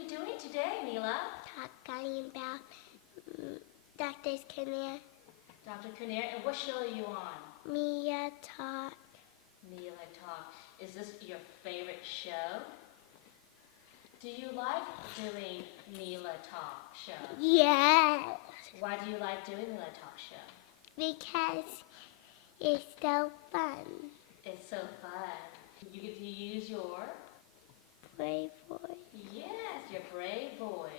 you doing today, Mila? Talking about Dr. Skinner. Dr. Kinnear, and what show are you on? Mia Talk. Mila Talk. Is this your favorite show? Do you like doing Mila Talk show? Yes, Why do you like doing Mila Talk show? because it's so fun. It's so fun. You get to use your, Brave voice. yes, your brave voice.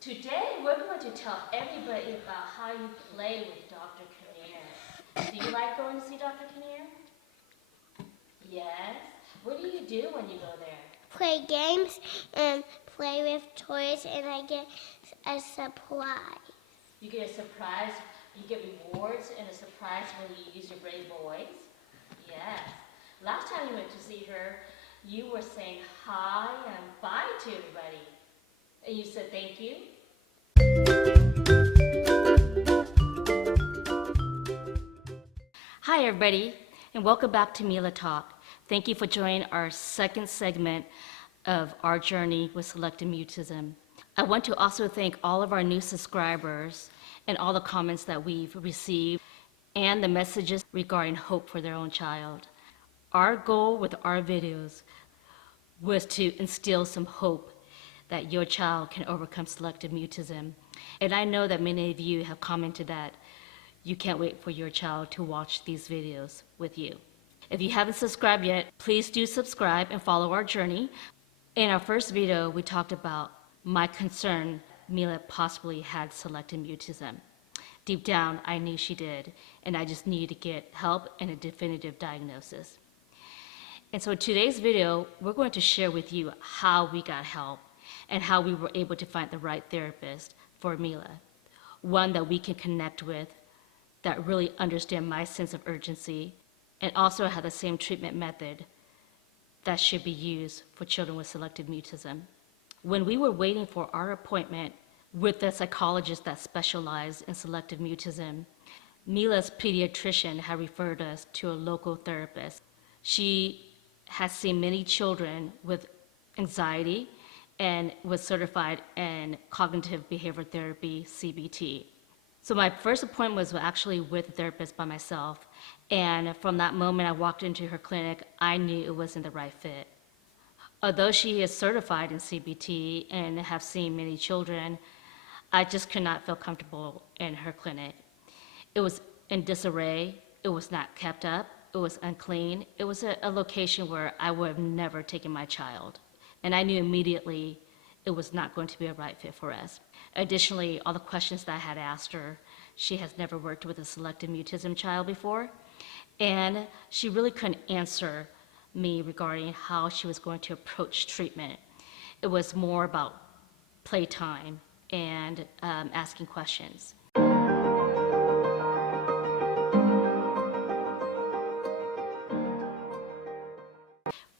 Today we're going to tell everybody about how you play with Dr. Kinnear. Do you like going to see Dr. Kinnear? Yes. What do you do when you go there? Play games and play with toys, and I get a surprise. You get a surprise, you get rewards and a surprise when you use your brave voice? Yes. Last time you went to see her, you were saying hi and bye to everybody. And you said thank you. Hi everybody, and welcome back to Mila Talk. Thank you for joining our second segment of our journey with Selective Mutism. I want to also thank all of our new subscribers and all the comments that we've received and the messages regarding hope for their own child. Our goal with our videos was to instill some hope that your child can overcome selective mutism. And I know that many of you have commented that you can't wait for your child to watch these videos with you. If you haven't subscribed yet, please do subscribe and follow our journey. In our first video, we talked about my concern Mila possibly had selective mutism. Deep down, I knew she did, and I just needed to get help and a definitive diagnosis. And so in today's video, we're going to share with you how we got help and how we were able to find the right therapist for Mila. One that we can connect with, that really understand my sense of urgency, and also have the same treatment method that should be used for children with selective mutism. When we were waiting for our appointment with the psychologist that specialized in selective mutism, Mila's pediatrician had referred us to a local therapist. She has seen many children with anxiety and was certified in cognitive behavioral therapy, CBT. So my first appointment was actually with a therapist by myself, and from that moment I walked into her clinic, I knew it wasn't the right fit. Although she is certified in CBT and have seen many children, I just could not feel comfortable in her clinic. It was in disarray, it was not kept up, it was unclean, it was a location where I would have never taken my child. And I knew immediately it was not going to be a right fit for us. Additionally, all the questions that I had asked her, she has never worked with a selective mutism child before, and she really couldn't answer me regarding how she was going to approach treatment. It was more about playtime and asking questions.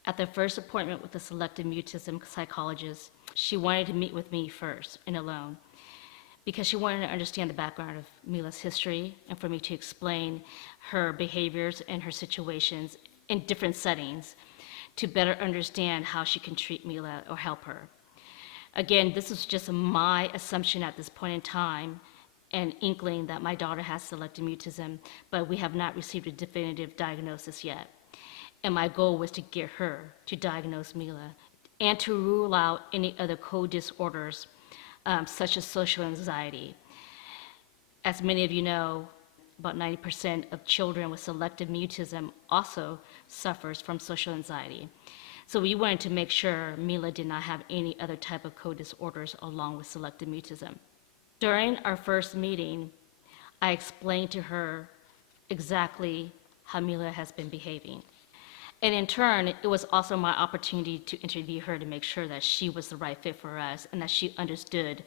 At the first appointment with the selective mutism psychologist, she wanted to meet with me first and alone because she wanted to understand the background of Mila's history and for me to explain her behaviors and her situations in different settings to better understand how she can treat Mila or help her. Again, this is just my assumption at this point in time and inkling that my daughter has selective mutism, but we have not received a definitive diagnosis yet. And my goal was to get her to diagnose Mila and to rule out any other co-disorders such as social anxiety. As many of you know, about 90% of children with selective mutism also suffers from social anxiety. So we wanted to make sure Mila did not have any other type of co-disorders along with selective mutism. During our first meeting, I explained to her exactly how Mila has been behaving. And in turn, it was also my opportunity to interview her to make sure that she was the right fit for us and that she understood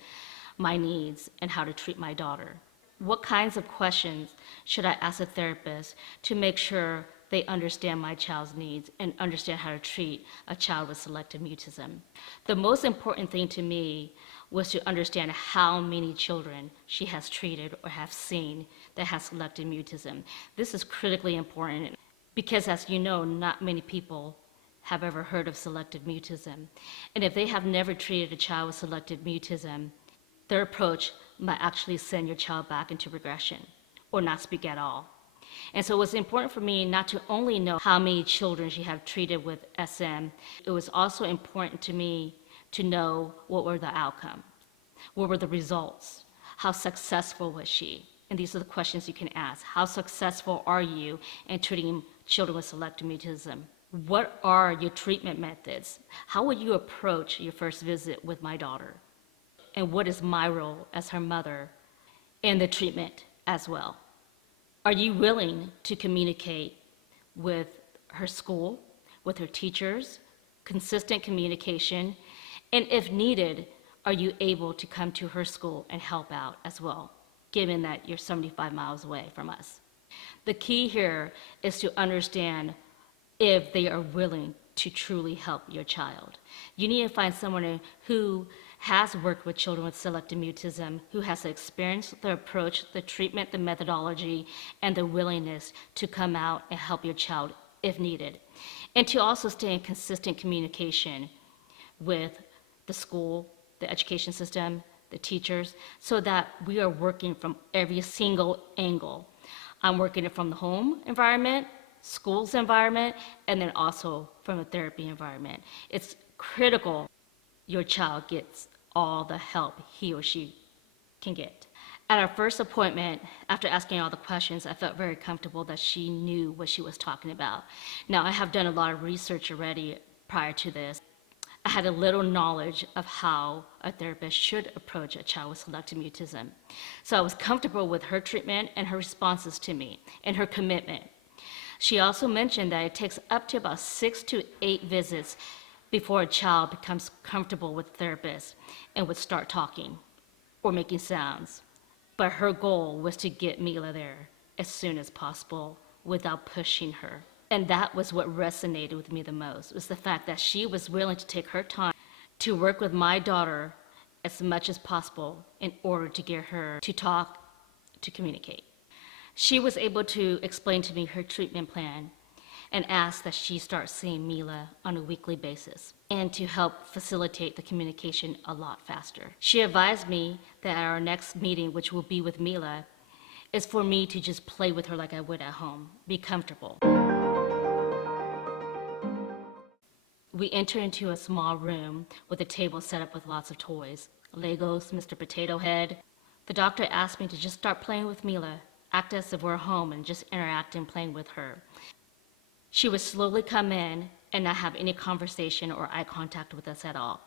my needs and how to treat my daughter. What kinds of questions should I ask a therapist to make sure they understand my child's needs and understand how to treat a child with selective mutism? The most important thing to me was to understand how many children she has treated or have seen that has selective mutism. This is critically important because, as you know, not many people have ever heard of selective mutism. And if they have never treated a child with selective mutism, their approach might actually send your child back into regression or not speak at all. And so it was important for me not to only know how many children she had treated with SM, it was also important to me to know what were the outcome, what were the results, how successful was she? And these are the questions you can ask. How successful are you in treating children with selective mutism? What are your treatment methods? How would you approach your first visit with my daughter? And what is my role as her mother in the treatment as well? Are you willing to communicate with her school, with her teachers, consistent communication, and if needed, are you able to come to her school and help out as well, given that you're 75 miles away from us? The key here is to understand if they are willing to truly help your child. You need to find someone who has worked with children with selective mutism, who has the experience, the approach, the treatment, the methodology, and the willingness to come out and help your child if needed. And to also stay in consistent communication with the school, the education system, the teachers, so that we are working from every single angle. I'm working it from the home environment, school's environment, and then also from a therapy environment. It's critical your child gets all the help he or she can get. At our first appointment, after asking all the questions, I felt very comfortable that she knew what she was talking about. Now, I have done a lot of research already prior to this. I had a little knowledge of how a therapist should approach a child with selective mutism. So I was comfortable with her treatment and her responses to me and her commitment. She also mentioned that it takes up to about 6 to 8 visits before a child becomes comfortable with a therapist and would start talking or making sounds. But her goal was to get Mila there as soon as possible without pushing her. And that was what resonated with me the most, was the fact that she was willing to take her time to work with my daughter as much as possible in order to get her to talk, to communicate. She was able to explain to me her treatment plan and asked that she start seeing Mila on a weekly basis and to help facilitate the communication a lot faster. She advised me that our next meeting, which will be with Mila, is for me to just play with her like I would at home, be comfortable. We enter into a small room with a table set up with lots of toys, Legos, Mr. Potato Head. The doctor asked me to just start playing with Mila, act as if we're home and just interact and playing with her. She would slowly come in and not have any conversation or eye contact with us at all.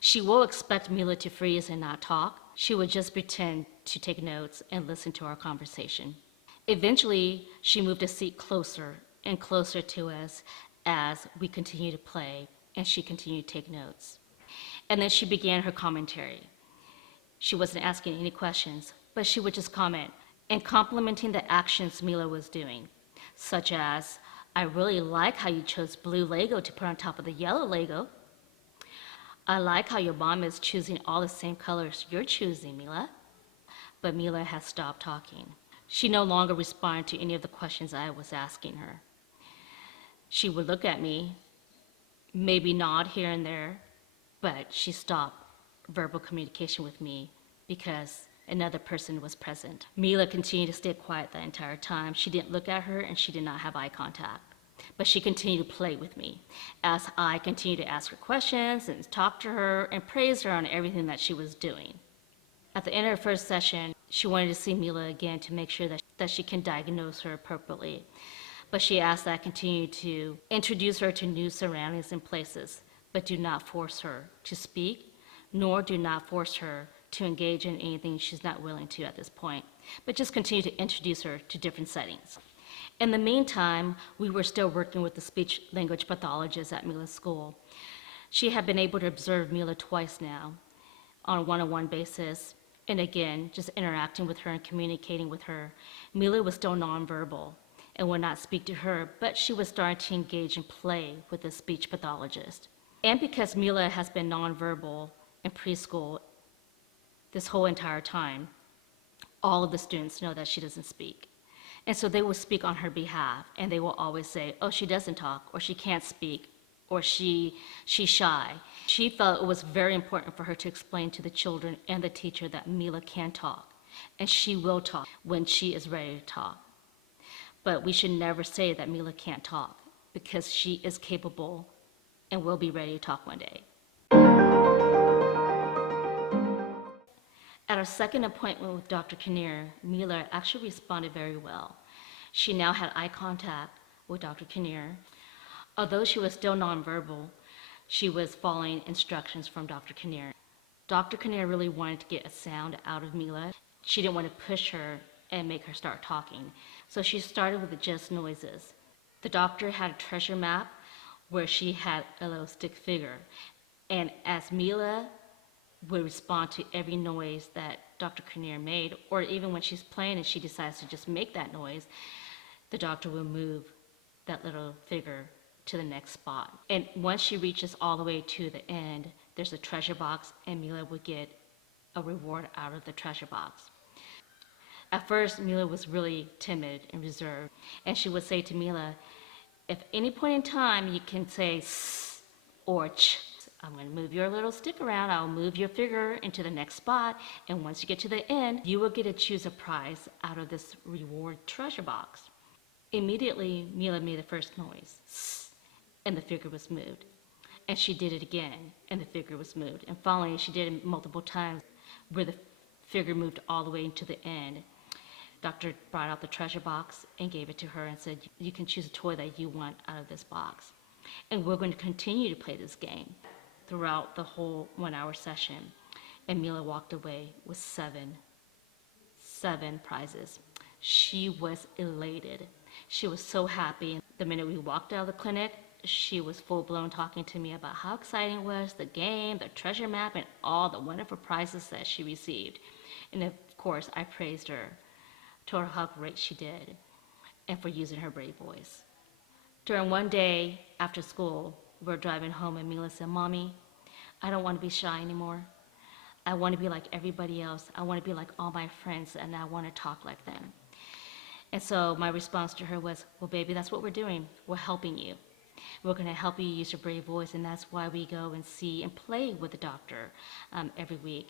She will expect Mila to freeze and not talk. She would just pretend to take notes and listen to our conversation. Eventually, she moved a seat closer and closer to us as we continued to play and she continued to take notes. And then she began her commentary. She wasn't asking any questions, but she would just comment and complimenting the actions Mila was doing, such as, "I really like how you chose blue Lego to put on top of the yellow Lego. I like how your mom is choosing all the same colors you're choosing, Mila." But Mila had stopped talking. She no longer responded to any of the questions I was asking her. She would look at me, maybe nod here and there, but she stopped verbal communication with me because another person was present. Mila continued to stay quiet the entire time. She didn't look at her and she did not have eye contact. But she continued to play with me as I continued to ask her questions and talk to her and praise her on everything that she was doing. At the end of her first session, she wanted to see Mila again to make sure that she can diagnose her appropriately. But she asked that I continue to introduce her to new surroundings and places, but do not force her to speak, nor do not force her to engage in anything she's not willing to at this point, but just continue to introduce her to different settings. In the meantime, we were still working with the speech language pathologist at Mila's school. She had been able to observe Mila twice now on a one-on-one basis, and again, just interacting with her and communicating with her. Mila was still nonverbal and would not speak to her, but she was starting to engage and play with the speech pathologist. And because Mila has been nonverbal in preschool this whole entire time, all of the students know that she doesn't speak. And so they will speak on her behalf, and they will always say, "Oh, she doesn't talk," or "She can't speak," or she's shy. She felt it was very important for her to explain to the children and the teacher that Mila can talk, and she will talk when she is ready to talk. But we should never say that Mila can't talk, because she is capable and will be ready to talk one day. At our second appointment with Dr. Kinnear, Mila actually responded very well. She now had eye contact with Dr. Kinnear. Although she was still nonverbal, she was following instructions from Dr. Kinnear. Dr. Kinnear really wanted to get a sound out of Mila. She didn't want to push her and make her start talking, so she started with just noises. The doctor had a treasure map where she had a little stick figure, and as Mila would respond to every noise that Dr. Kinnear made, or even when she's playing and she decides to just make that noise, the doctor will move that little figure to the next spot. And once she reaches all the way to the end, there's a treasure box, and Mila would get a reward out of the treasure box. At first, Mila was really timid and reserved, and she would say to Mila, if any point in time you can say s or ch, I'm going to move your little stick around, I'll move your figure into the next spot, and once you get to the end, you will get to choose a prize out of this reward treasure box. Immediately, Mila made the first noise, s, and the figure was moved. And she did it again, and the figure was moved. And finally, she did it multiple times, where the figure moved all the way to the end. Doctor brought out the treasure box and gave it to her and said, you can choose a toy that you want out of this box. And we're going to continue to play this game throughout the whole 1 hour session. And Mila walked away with seven prizes. She was elated. She was so happy. The minute we walked out of the clinic, she was full-blown talking to me about how exciting it was, the game, the treasure map, and all the wonderful prizes that she received. And of course, I praised her, told her how great she did, and for using her brave voice. During one day after school, we were driving home, and Mila said, Mommy, I don't want to be shy anymore. I want to be like everybody else. I want to be like all my friends, and I want to talk like them. And so my response to her was, well, baby, that's what we're doing. We're helping you. We're going to help you use your brave voice, and that's why we go and see and play with the doctor every week.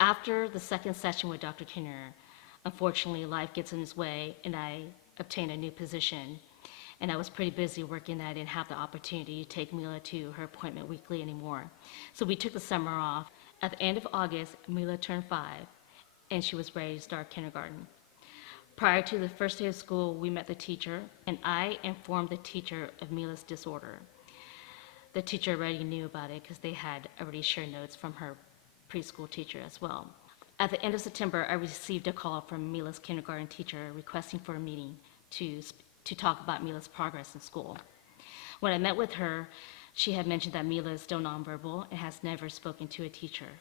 After the second session with Dr. Kinnear, unfortunately, life gets in his way, and I obtained a new position. And I was pretty busy working that I didn't have the opportunity to take Mila to her appointment weekly anymore. So we took the summer off. At the end of August, Mila turned 5, and she was ready to start kindergarten. Prior to the first day of school, we met the teacher, and I informed the teacher of Mila's disorder. The teacher already knew about it because they had already shared notes from her preschool teacher as well. At the end of September, I received a call from Mila's kindergarten teacher requesting for a meeting to talk about Mila's progress in school. When I met with her, she had mentioned that Mila is still nonverbal and has never spoken to a teacher.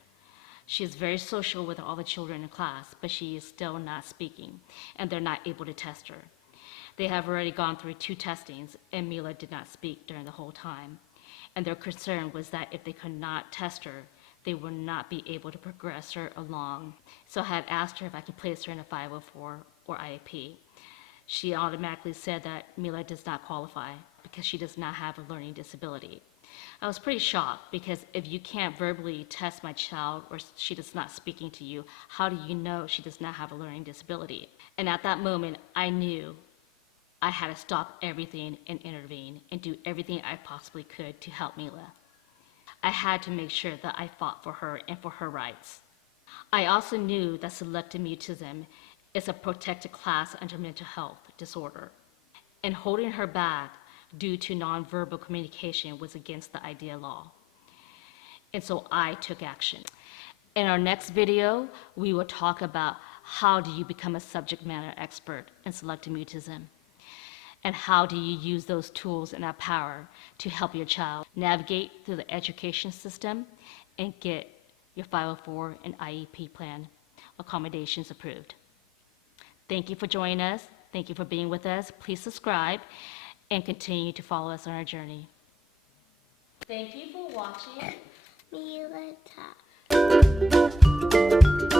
She is very social with all the children in class, but she is still not speaking, and they're not able to test her. They have already gone through 2 testings, and Mila did not speak during the whole time. And their concern was that if they could not test her, they would not be able to progress her along. So I had asked her if I could place her in a 504 or IEP. She automatically said that Mila does not qualify because she does not have a learning disability. I was pretty shocked because if you can't verbally test my child or she is not speaking to you, how do you know she does not have a learning disability? And at that moment, I knew I had to stop everything and intervene and do everything I possibly could to help Mila. I had to make sure that I fought for her and for her rights. I also knew that selective mutism is a protected class under mental health disorder, and holding her back due to nonverbal communication was against the IDEA law. And so I took action. In our next video, we will talk about how do you become a subject matter expert in selective mutism, and how do you use those tools and that power to help your child navigate through the education system and get your 504 and IEP plan accommodations approved. Thank you for joining us. Thank you for being with us. Please subscribe and continue to follow us on our journey. Thank you for watching Mila Talk.